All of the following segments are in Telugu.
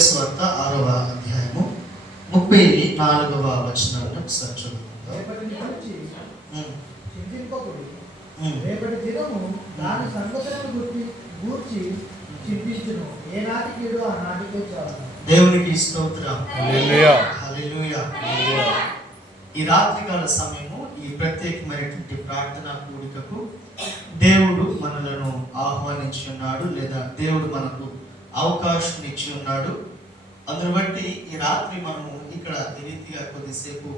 మత్తయి సువార్త 6వ అధ్యాయము 34వ వచనాన్ని ఒకసారి చదువుకుందాం. రేపటి దినము దాని సంగతులను గూర్చి చింతించును. ఏ నాటికి ఆ నాటికి చాలు. దేవునికి స్తోత్రం. హల్లెలూయా. హల్లెలూయా. ఈ రాత్రికాల సమయము ఈ ప్రత్యేకమైనటువంటి ప్రార్థనా కూడికకు దేవుడు మనలను ఆహ్వానించి ఉన్నాడు, లేదా దేవుడు మనకు అవకాశం ఇచ్చి ఉన్నాడు. అందును బట్టి ఈ రాత్రి మనము ఇక్కడ ఈ రీతిగా కొద్దిసేపు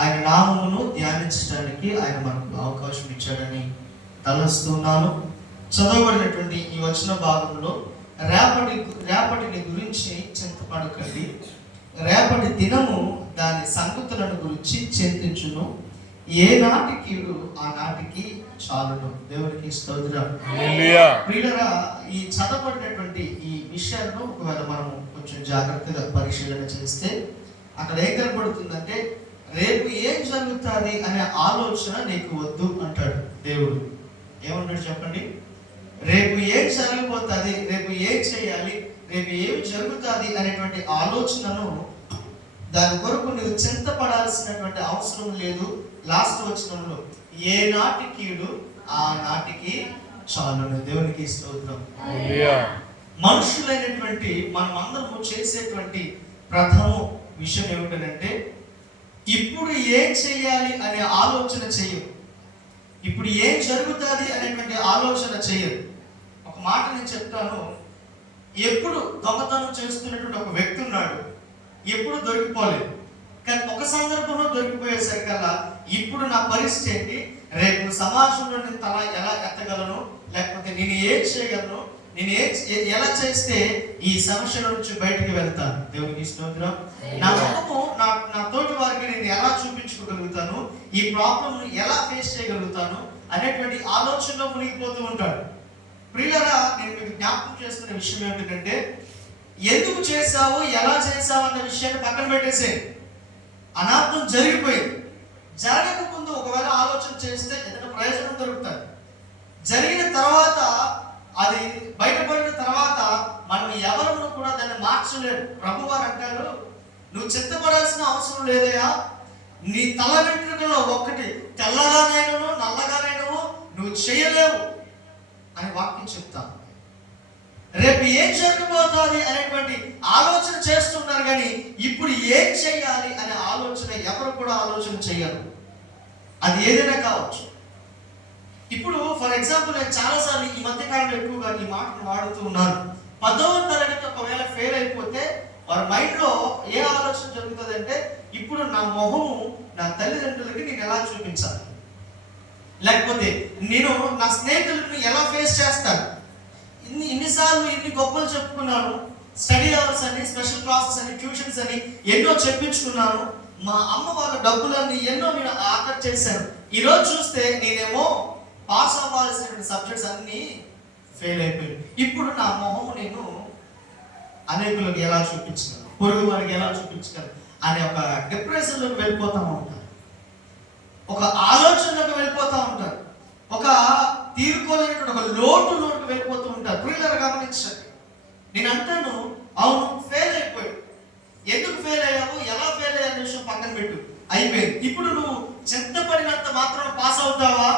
ఆయన నామమును ధ్యానించడానికి ఆయన మనకు అవకాశం ఇచ్చాడని తలస్తున్నాను. చదవబడినటువంటి ఈ వచన భాగంలో రేపటిని గురించి చింతపడకండి, రేపటి దినము దాని సంగతులను గురించి చింతించును, ఏ నాటి కీడు ఆ నాటికి చాలును. దేవునికి స్తోత్రం. ప్రియులరా, ఈ చదవబడినటువంటి ఈ విషయాలను ఒకవేళ మనము కొంచెం జాగ్రత్తగా పరిశీలన చేస్తే అక్కడ ఏం కనపడుతుందంటే, రేపు ఏం జరుగుతుంది అనే ఆలోచన నీకు వద్దు అంటాడు దేవుడు. ఏమన్నాడు చెప్పండి? రేపు ఏం జరగబోతుంది, రేపు ఏం చేయాలి, రేపు ఏమి జరుగుతుంది అనేటువంటి ఆలోచనను, దాని కొరకు నువ్వు చింతపడాల్సినటువంటి అవసరం లేదు. లాస్ట్ వచనంలో ఏ నాటి కీడు ఆ నాటికి చాలును. దేవునికి స్తోత్రం. మనుషులైనటువంటి మనం అందరము చేసేటువంటి ప్రథమ విషయం ఏమిటంటే, ఇప్పుడు ఏం చేయాలి అనే ఆలోచన చేయరు, ఇప్పుడు ఏం జరుగుతుంది అనేటువంటి ఆలోచన చేయరు. ఒక మాట నేను చెప్తాను. ఎప్పుడు దొంగతనం చేస్తున్నటువంటి ఒక వ్యక్తి ఉన్నాడు, ఎప్పుడు దొరికిపోలేదు. కానీ ఒక సందర్భంలో దొరికిపోయేసరికల్లా ఇప్పుడు నా పరిస్థితి ఏంటి, రేపు సమాజంలో నేను తల ఎలా ఎత్తగలను, లేకపోతే నేను ఏం చేయగలను, నేను ఎలా చేస్తే ఈ సమస్య నుంచి బయటకు వెళ్తాను. దేవునికి స్తోత్రం. నా ముఖము నా తోటి వారికి నేను ఎలా చూపించుకోగలుగుతాను, ఈ ప్రాబ్లం ఎలా ఫేస్ చేయగలుగుతాను అనేటువంటి ఆలోచనలో మునిగిపోతూ ఉంటాడు. ప్రియులరా, నేను మీకు జ్ఞాపకం చేస్తున్న విషయం ఏమిటంటే, ఎందుకు చేశావు, ఎలా చేశావు అన్న విషయాన్ని పక్కన పెట్టేసే. అనార్థం జరిగిపోయింది. జరగక ముందు ఒకవేళ ఆలోచన చేస్తే ఏదైనా ప్రయోజనం దొరుకుతుంది. జరిగిన తర్వాత, అది బయటపడిన తర్వాత మనం ఎవరు కూడా దాన్ని మార్చలేరు. ప్రభు వారు అంటారు, నువ్వు చింతపడాల్సిన అవసరం లేదయా, నీ తల వెంట్రుకలో ఒక్కటి తెల్లగానైనను నల్లగానైనను నువ్వు చేయలేవు అని వాక్యం చెప్తాను. రేపు ఏం జరగబోతుంది అనేటువంటి ఆలోచన చేస్తున్నారు, కానీ ఇప్పుడు ఏం చేయాలి అనే ఆలోచన ఎవరు కూడా ఆలోచన చేయరు. అది ఏదైనా కావచ్చు. ఇప్పుడు ఫర్ ఎగ్జాంపుల్, నేను చాలాసార్లు ఈ మధ్యకాలంలో ఎక్కువగా ఈ మాటను వాడుతూ ఉన్నాను. 10వ తరగతి ఒకవేళ ఫెయిల్ అయిపోతే వారి మైండ్లో ఏ ఆలోచన జరుగుతుంది అంటే, ఇప్పుడు నా మొహము నా తల్లిదండ్రులకి నేను ఎలా చూపించాలి, లేకపోతే నేను నా స్నేహితులను ఎలా ఫేస్ చేస్తాను. ఇన్నిసార్లు ఇన్ని గొప్పలు చెప్పుకున్నాను, స్టడీ అవర్స్ అని, స్పెషల్ క్లాసెస్ అని, ట్యూషన్స్ అని ఎన్నో చెప్పించుకున్నాను. మా అమ్మ వాళ్ళ డబ్బులన్నీ ఎన్నో నేను ఆకర్ చేశాను. ఈరోజు చూస్తే నేనేమో పాస్ అవ్వాల్సిన సబ్జెక్ట్స్ అన్నీ ఫెయిల్ అయిపోయాను. ఇప్పుడు నా మొహము నేను అనేకులకు ఎలా చూపించగలను, పొరుగు వారికి ఎలా చూపించగలను అనే ఒక డిప్రెషన్లోకి వెళ్ళిపోతూ ఉంటారు, ఒక ఆలోచనలోకి వెళ్ళిపోతూ ఉంటారు, ఒక తీరుకోలేనటువంటి ఒక లోటులోకి వెళ్ళిపోతూ ఉంటారు. ప్రియులను గమనించండి. నేను అంటాను, అవును ఫెయిల్ అయిపోయాడు. ఎందుకు ఫెయిల్ అయ్యావు, ఎలా ఫెయిల్ అయ్యా అనే విషయం పక్కన పెట్టు, అయిపోయింది. ఇప్పుడు నువ్వు చింతపడినంత మాత్రం పాస్ అవుతావా?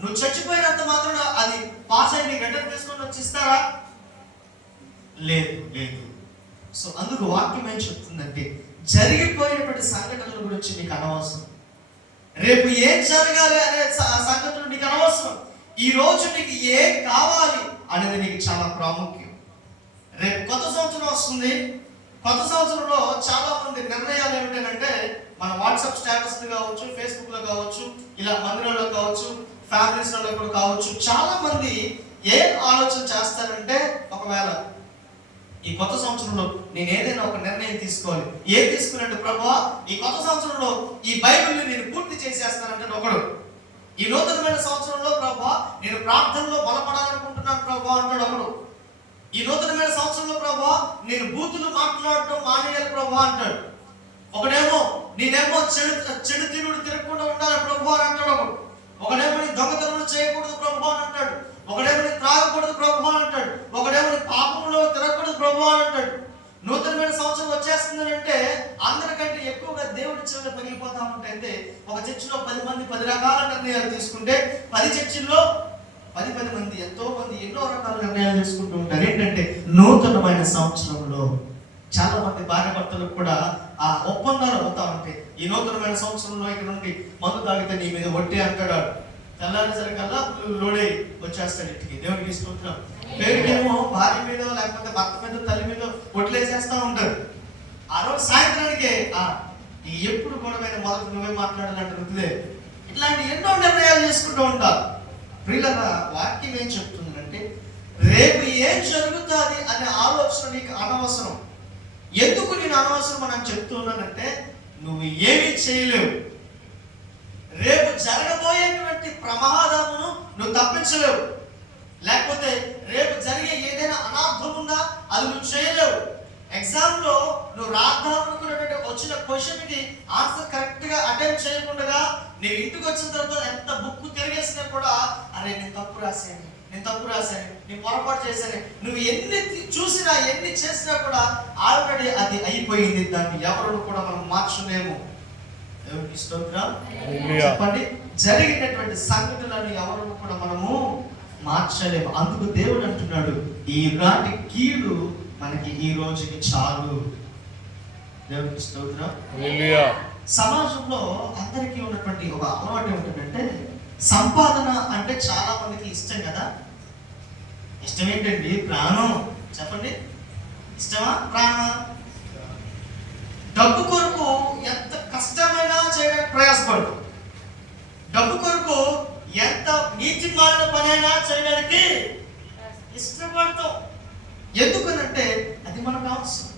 నువ్వు చచ్చిపోయినంత మాత్రం అది పాస్ అయ్యి నీకు రిటర్న్ తీసుకొని వచ్చి ఇస్తారా? లేదు, లేదు. సో అందుకు వాక్యం ఏం చెప్తుందంటే, జరిగిపోయినటువంటి సంఘటనల గురించి నీకు అనవసరం, రేపు ఏం జరగాలి అనే సంగతులు నీకు అనవసరం. ఈ రోజు నీకు ఏం కావాలి అనేది నీకు చాలా ప్రాముఖ్యం. రేపు కొత్త సంవత్సరం వస్తుంది. కొత్త సంవత్సరంలో చాలా మంది నిర్ణయాలు ఏమిటంటే, మన వాట్సాప్ స్టేటస్లు కావచ్చు, ఫేస్బుక్లో కావచ్చు, ఇలా మందిరంలో కావచ్చు, ఫ్యామిలీస్లలో కూడా కావచ్చు, చాలా మంది ఏం ఆలోచన చేస్తారంటే, ఒకవేళ ఈ కొత్త సంవత్సరంలో నేను ఏదైనా ఒక నిర్ణయం తీసుకోవాలి. ఏం తీసుకున్నట్టు ప్రభువా, ఈ కొత్త సంవత్సరంలో ఈ బైబిల్ని నేను పూర్తి చేసేస్తానంటే ఒకడు. ఈ నూతనమైన సంవత్సరంలో ప్రభువా నేను ప్రార్థనలో బలపడాలనుకుంటున్నాను ప్రభువా అంటాడు ఒకడు. ఈ నూతనమైన సంవత్సరంలో ప్రభువా నేను బూతులు మాట్లాడటం మానేయాలి ప్రభువా అంటాడు ఒకడేమో. నేనేమో చెడు తిరుగుడు తిరగకుండా ఉండాలి ప్రభువా అని అంటాడు ఒకడు. ఒకడేమో నీ దొంగతనం చేయకూడదు ప్రభువా అని అంటాడు. ఒకడేమో నీ త్రాగకూడదు ప్రభువా అని అంటాడు. ఒకడేమో నీ పాపంలో తిరగకూడదు ప్రభువా అని అంటాడు. నువ్వు ఒక చర్చిలో 10 మంది 10 రకాల నిర్ణయాలు తీసుకుంటే 10 చర్చిల్లో 10 మంది ఎంతో మంది ఎన్నో రకాల నిర్ణయాలు తీసుకుంటూ ఉంటారు. ఏంటంటే నూతనమైన సంవత్సరంలో చాలా మంది భార్యాభర్తలకు కూడా ఆ ఒప్పందాలు అవుతా ఉంటాయి. ఈ నూతనమైన సంవత్సరంలో ఇక్కడ నుండి మందు తాగితే నీ మీద వడ్డీ అంటాడు. తెల్లారేసరికల్లా లోడై వచ్చేస్తాడు ఇంటికి. దేవుడికి స్తోత్రం. పేరుకేమో భార్య మీద లేకపోతే భర్త మీద తల్లి మీద వడ్లేసేస్తా ఉంటారు. ఆ రోజు సాయంత్రానికే ఎప్పుడు గొడవైన మొదటి నువ్వే మాట్లాడాలంటే రుతులే. ఇట్లాంటి ఎన్నో నిర్ణయాలు చేసుకుంటూ ఉంటారు. ప్రియులారా, వాక్యం ఏం చెప్తుందంటే రేపు ఏం జరుగుతుంది అనే ఆలోచన నీకు అనవసరం. ఎందుకు నేను అనవసరం అని చెప్తున్నానంటే నువ్వు ఏమీ చేయలేవు. రేపు జరగబోయేటువంటి ప్రమాదమును నువ్వు తప్పించలేవు. లేకపోతే రేపు జరిగే ఏదైనా అనార్థం ఉందా అది నువ్వు చేయలేవు. ఎగ్జామ్ లో నువ్వు రాద్దామనుకున్నటువంటి వచ్చిన క్వశ్చన్ కి ఆన్సర్ కరెక్ట్ గా అటెంప్ట్ చేయకుండా నీవు ఇంటికి వచ్చిన తర్వాత ఎంత బుక్ తిరిగేసినా కూడా అరే నేను తప్పు రాశాను, నేను పొరపాటు చేశాను. నువ్వు ఎన్ని చూసినా ఎన్ని చేసినా కూడా ఆల్రెడీ అది అయిపోయింది. దాన్ని ఎవరు కూడా మనం మార్చలేము. చెప్పండి, జరిగినటువంటి సంఘటనలను ఎవరు కూడా మనము మార్చలేము. అందుకు దేవుడు అంటున్నాడు ఈ నాటి కీడు మనకి ఈ రోజుకి చాలు. దేవుడికి స్తోత్రం. సమాజంలో అందరికీ ఉన్నటువంటి ఒక అలవాటు ఏమిటంటే సంపాదన అంటే చాలా మందికి ఇష్టం కదా. ఇష్టం ఏంటండి? ప్రాణం. చెప్పండి, ఇష్టమా ప్రాణమా? డబ్బు కొరకు ఎంత కష్టమైనా చేయడానికి ప్రయాసపడు. డబ్బు కొరకు ఎంత నీతి మాలిన పని అయినా చేయడానికి ఇష్టపడతాం. ఎందుకనంటే అది మనకు అవసరం.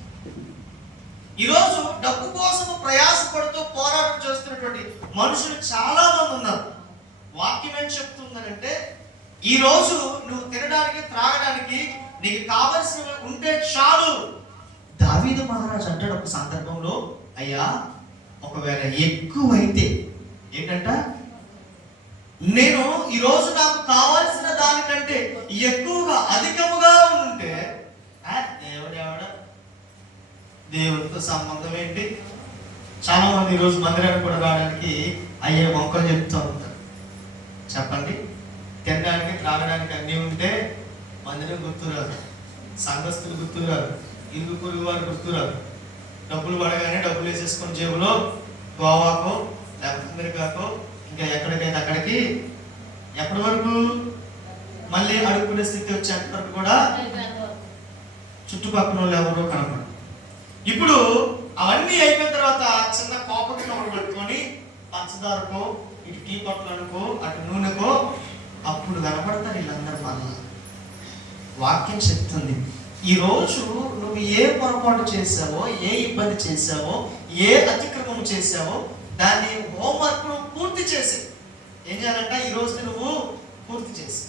ఈరోజు డబ్బు కోసం ప్రయాసపడుతూ పోరాటం చేస్తున్నటువంటి మనుషులు చాలా మంది ఉన్నారు. వాక్యం ఏం చెప్తుందనంటే ఈరోజు నువ్వు తినడానికి త్రాగడానికి నీకు కావలసినవి ఉంటే చాలు. దావీదు మహారాజు అంటాడు ఒక సందర్భంలో, అయ్యా ఒకవేళ ఎక్కువైతే ఏంటంట, నేను ఈరోజు నాకు కావాల్సిన దానికంటే ఎక్కువగా అధికముగా ఉంటే దేవుడితో సంబంధం ఏంటి? చాలా మంది ఈరోజు మందిరానికి కూడా రావడానికి అయ్యే మొక్కలు చెప్తూ ఉంటారు. చెప్పండి, తినడానికి త్రాగడానికి అన్నీ ఉంటే మందిరం గుర్తురాదు, సంఘస్థులు గుర్తురాదు, ఇల్లు పొరుగు వారు గుర్తురాదు. డబ్బులు పడగానే డబ్బులు వేసేసుకొని జేబులో గోవాకో లేకపోతే అమెరికాకో ఇంకా ఎక్కడికైతే అక్కడికి ఎప్పటి వరకు మళ్ళీ అడుగుకునే స్థితి వచ్చేంత వరకు కూడా చుట్టుపక్కల వాళ్ళు ఎవరో కనపడరు. ఇప్పుడు అవన్నీ అయిపోయిన తర్వాత చిన్న కోపకి ఒకటి పెట్టుకొని పంచదారకో ఇటు టీ పట్లనుకో అటు నూనెకో అప్పుడు కనపడతారు వీళ్ళందరూ. మళ్ళా వాక్యం చెప్తుంది ఈరోజు నువ్వు ఏ పొరపాటు చేసావో, ఏ ఇబ్బంది చేసావో, ఏ అతిక్రమం చేసావో దాన్ని హోంవర్క్ పూర్తి చేసి ఏం చేయాలంటే ఈ రోజు నువ్వు పూర్తి చేసి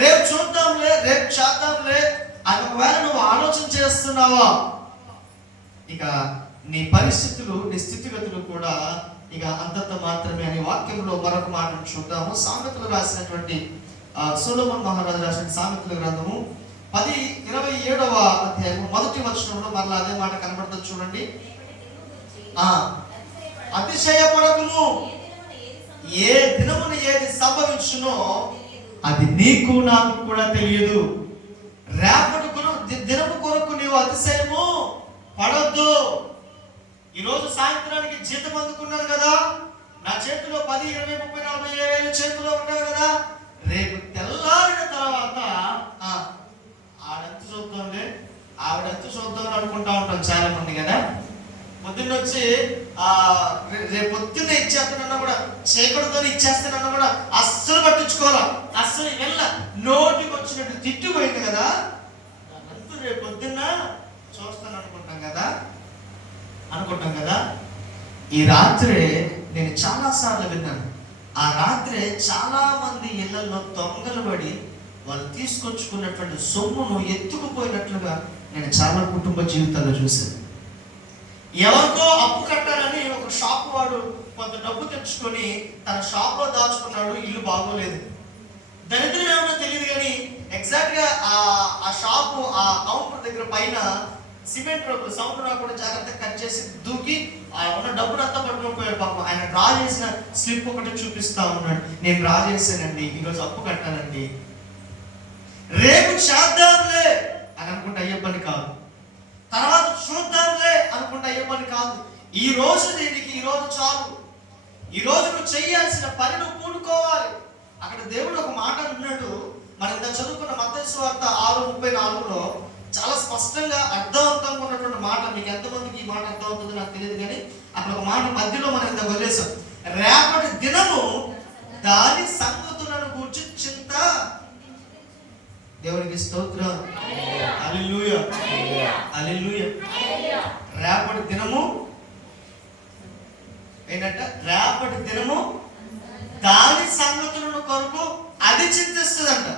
రేపు చూద్దాంలే, రేపు చేద్దాంలే అని ఒకవేళ నువ్వు ఆలోచన చేస్తున్నావా, ఇక నీ పరిస్థితులు నీ స్థితిగతులు కూడా ఇక అంతంత మాత్రమే అని వాక్యంలో మరొక మాటను చూద్దాము. సామెతలు రాసినటువంటి సొలొమోను మహారాజు రాసిన సామెతల గ్రంథము 10:27వ అధ్యాయం 1వ వచనంలో మరలా అదే మాట కనబడుతుంది. చూడండి, అతిశయపడకుము, ఏ దినమున ఏది సంభవించునో అది నీకు నాకు కూడా తెలియదు. రేపటి దినము కొరకు నీవు అతిశయము పడొద్దు. ఈరోజు సాయంత్రానికి జీతం అందుకున్నాను కదా, నా చేతిలో 10, 20, 30, 40 వేలు చేతిలో ఉన్నాయి కదా, రేపు తెల్లారిన తర్వాత ఆడెంత చూద్దాంలే, ఆవిడెంత చూద్దాం అనుకుంటా ఉంటాం చాలా మంది కదా. పొద్దున్న వచ్చి రేపు పొద్దున్న ఇచ్చేస్తానన్నా కూడా, చీకటితో ఇచ్చేస్తానన్నా కూడా అస్సలు పట్టించుకోవాలా, అస్సలు వెళ్ళ నోటికి వచ్చినట్టు తిట్టిపోయింది కదా, రేపు పొద్దున్న చూస్తాను అనుకుంటాం కదా. ఈ రాత్రి నేను చాలా సార్లు విన్నాను. ఆ రాత్రి చాలా మంది ఇళ్లలో దొంగలు పడి వాళ్ళు తీసుకొచ్చుకున్నటువంటి సొమ్మును ఎత్తుకుపోయినట్లుగా నేను చాలా కుటుంబ జీవితాల్లో చూశాను. ఎవరికో అప్పు కట్టాలని ఒక షాప్ వాడు కొంత డబ్బు తెచ్చుకొని తన షాప్ లో దాచుకున్నాడు. ఇల్లు బాగోలేదు, దరిద్రం ఏమో తెలియదు కానీ ఎగ్జాక్ట్ గా ఆ షాపు ఆ కౌంటర్ దగ్గర పైన సిమెంట్ రోడ్లు సౌండ్ రాకుండా జాగ్రత్తగా కట్ చేసి దూకి ఆ ఉన్న డబ్బును అంతా పట్టుకొని పోయాడు. పాపం ఆయన డ్రా చేసిన స్లిప్ ఒకటి చూపిస్తా ఉన్నాడు. నేను డ్రా చేశానండి, ఈరోజు అప్పు కట్టానండి, రేపు చేద్దాంలే అని అనుకుంటే అయ్యే పని కాదు, తర్వాత చూద్దాంలే అనుకుంటే అయ్యే పని కాదు. ఈ రోజు దీనికి ఈ రోజు చాలు, ఈ రోజు నువ్వు చేయాల్సిన పని నువ్వు పూనుకోవాలి. అక్కడ దేవుడు ఒక మాట అన్నాడు, మనం ఇంత చదువుకున్న మత్తయి సువార్త 6:34లో చాలా స్పష్టంగా అర్థవంతంగా ఉన్నటువంటి మాట. మీకు ఎంతమందికి ఈ మాట అర్థమవుతుందో నాకు తెలియదు, కానీ అక్కడ ఒక మాట మధ్యలో మనం ఇంత వదిలేసాం. రేపటి దినము దాని సంగతులను గురించి చింత. దేవునికి స్తోత్రం, హల్లెలూయా, హల్లెలూయా. రేపటి దినము ఏంటంటే, రేపటి దినము దాని సంగతులను కొరకు అది చింతిస్తుందంట.